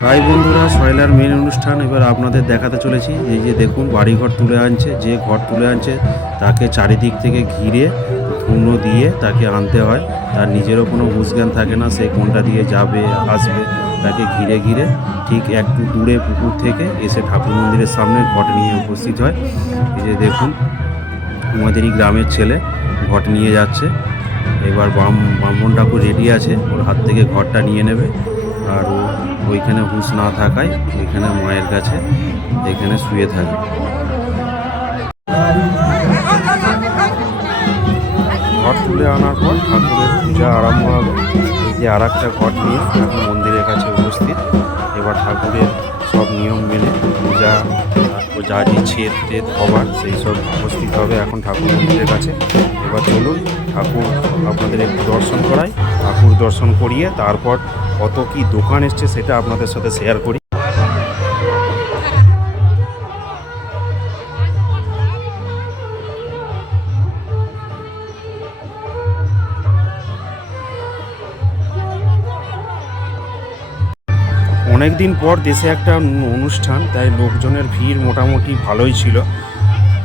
High বন্ধুরা, সয়লার main অনুষ্ঠান এবার আপনাদের দেখাতে চলেছি। এই যে দেখুন, বাড়িঘর তুলে আনছে। যে ঘর তুলে আনছে তাকে চারিদিক থেকে ঘিরে ধুনো দিয়ে তাকে আনতে হয়। তার নিজেরও কোনো হুঁশজ্ঞান থাকে না, সে কোনটা দিয়ে যাবে আসবে। তাকে ঘিরে ঘিরে ঠিক একটু দূরে পুকুর থেকে এসে ঠাকুর মন্দিরের সামনে ঘট নিয়ে উপস্থিত হয়। এই যে দেখুন, আমাদেরই গ্রামের ছেলে ঘট নিয়ে যাচ্ছে। এবার ব্রাহ্মণ ঠাকুর রেডি আছে, ওর হাত থেকে ঘরটা নিয়ে নেবে। আর ও ওইখানে হুঁশ না থাকায় ওইখানে মায়ের কাছে এখানে শুয়ে থাকে। ঘট তুলে আনার পর ঠাকুরের পূজা আরম্ভ হবে। এই যে আর একটা ঘট নিয়ে ঠাকুর মন্দিরের কাছে উপস্থিত। এবার ঠাকুরের সব নিয়ম মেনে পূজা ও যা যে ছেদ টেদ হবার সেই সব উপস্থিত হবে এখন ঠাকুর মন্দিরের কাছে। এবার চলুন ঠাকুর আপনাদের একটু দর্শন করাই। ঠাকুর দর্শন করিয়ে তারপর কত কি দোকান এসছে সেটা আপনাদের সাথে শেয়ার করি। অনেক দিন পর দেশে একটা অনুষ্ঠান, তাই লোকজনের ভিড় মোটামুটি ভালোই ছিল।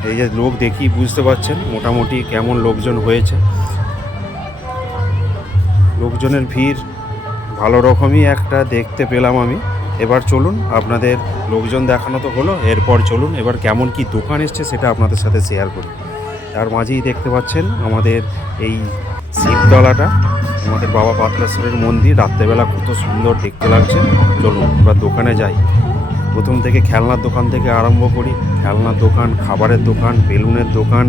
এই যে লোক দেখি বুঝতে পারছেন মোটামুটি কেমন লোকজন হয়েছে। লোকজনের ভিড় ভালো রকমই একটা দেখতে পেলাম আমি। এবার চলুন আপনাদের লোকজন দেখানো তো হলো, এরপর চলুন এবার কেমন কি দোকান এসছে সেটা আপনাদের সাথে শেয়ার করি। তার মাঝেই দেখতে পাচ্ছেন আমাদের এই শিবতলাটা, আমাদের বাবা পাতলেশ্বরের মন্দির। রাত্রেবেলা কত সুন্দর দেখতে লাগছে। চলুন এবার দোকানে যাই। প্রথম থেকে খেলনার দোকান থেকে আরম্ভ করি। খেলনার দোকান, খাবারের দোকান, বেলুনের দোকান,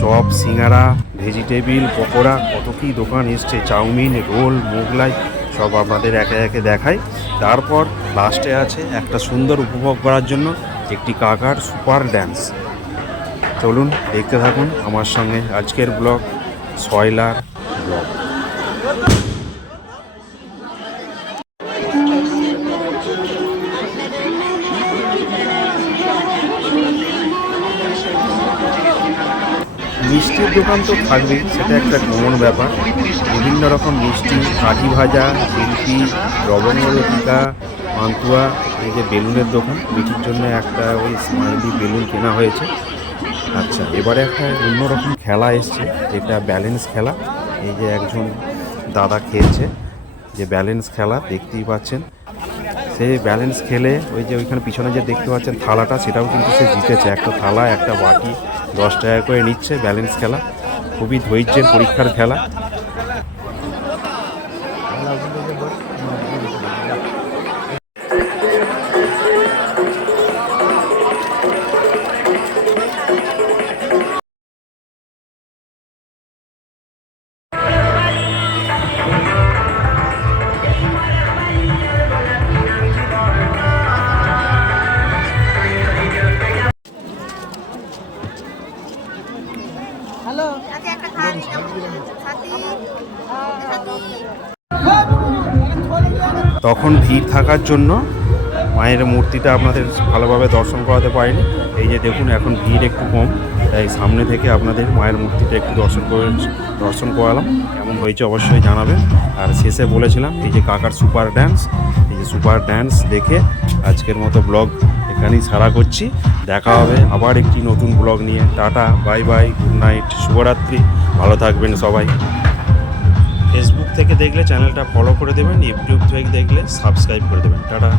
চপ, সিঙ্গারা, ভেজিটেবিল, পকোড়া, কত কী দোকান এসছে, চাউমিন, রোল, মোগলাই, সব আপনাদের একে একে দেখাই। তারপর লাস্টে আছে একটা সুন্দর উপভোগ করার জন্য একটি কাকার সুপার ড্যান্স। চলুন দেখতে থাকুন আমার সঙ্গে আজকের ব্লগ, সয়লার ব্লগ। মিষ্টির দোকান তো থাকবেই, সেটা একটা কমন ব্যাপার। বিভিন্ন রকম মিষ্টি, কাঠি ভাজা, জিলিপি, লবঙ্গলতিকা, পান্তুয়া। এই যে বেলুনের দোকান, মিঠির জন্য একটা ওই স্মাইলি বেলুন কেনা হয়েছে। আচ্ছা, এবারে একটা অন্যরকম খেলা এসছে, যেটা ব্যালেন্স খেলা। এই যে একজন দাদা খেলছে, যে ব্যালেন্স খেলা দেখতেই পাচ্ছেন। সে ব্যালেন্স খেলে ওই যে ওইখানে পিছনে যে দেখতে পাচ্ছেন থালাটা, সেটাও কিন্তু সে জিতেছে। একটা থালা, একটা বাটি 10 টাকা করে নিচ্ছে। ব্যালেন্স খেলা খুবই ধৈর্যের পরীক্ষার খেলা। তখন ভিড় থাকার জন্য মায়ের মূর্তিটা আপনাদের ভালোভাবে দর্শন করাতে পারিনি। এই যে দেখুন এখন ভিড় একটু কম, তাই সামনে থেকে আপনাদের মায়ের মূর্তিটা একটু দর্শন করালাম। কেমন হয়েছে অবশ্যই জানাবেন। আর শেষে বলেছিলাম এই যে কাকার সুপার ড্যান্স, এই যে সুপার ড্যান্স দেখে আজকের মতো ব্লগ এখানেই সারা করছি। দেখা হবে আবার একটি নতুন ব্লগ নিয়ে। Tata, bye bye, good night, শুভরাত্রি, ভালো থাকবেন সবাই। ফেসবুক থেকে দেখলে চ্যানেলটা ফলো করে দেবেন, ইউটিউব থেকে দেখলে সাবস্ক্রাইব করে দেবেন। টাটা।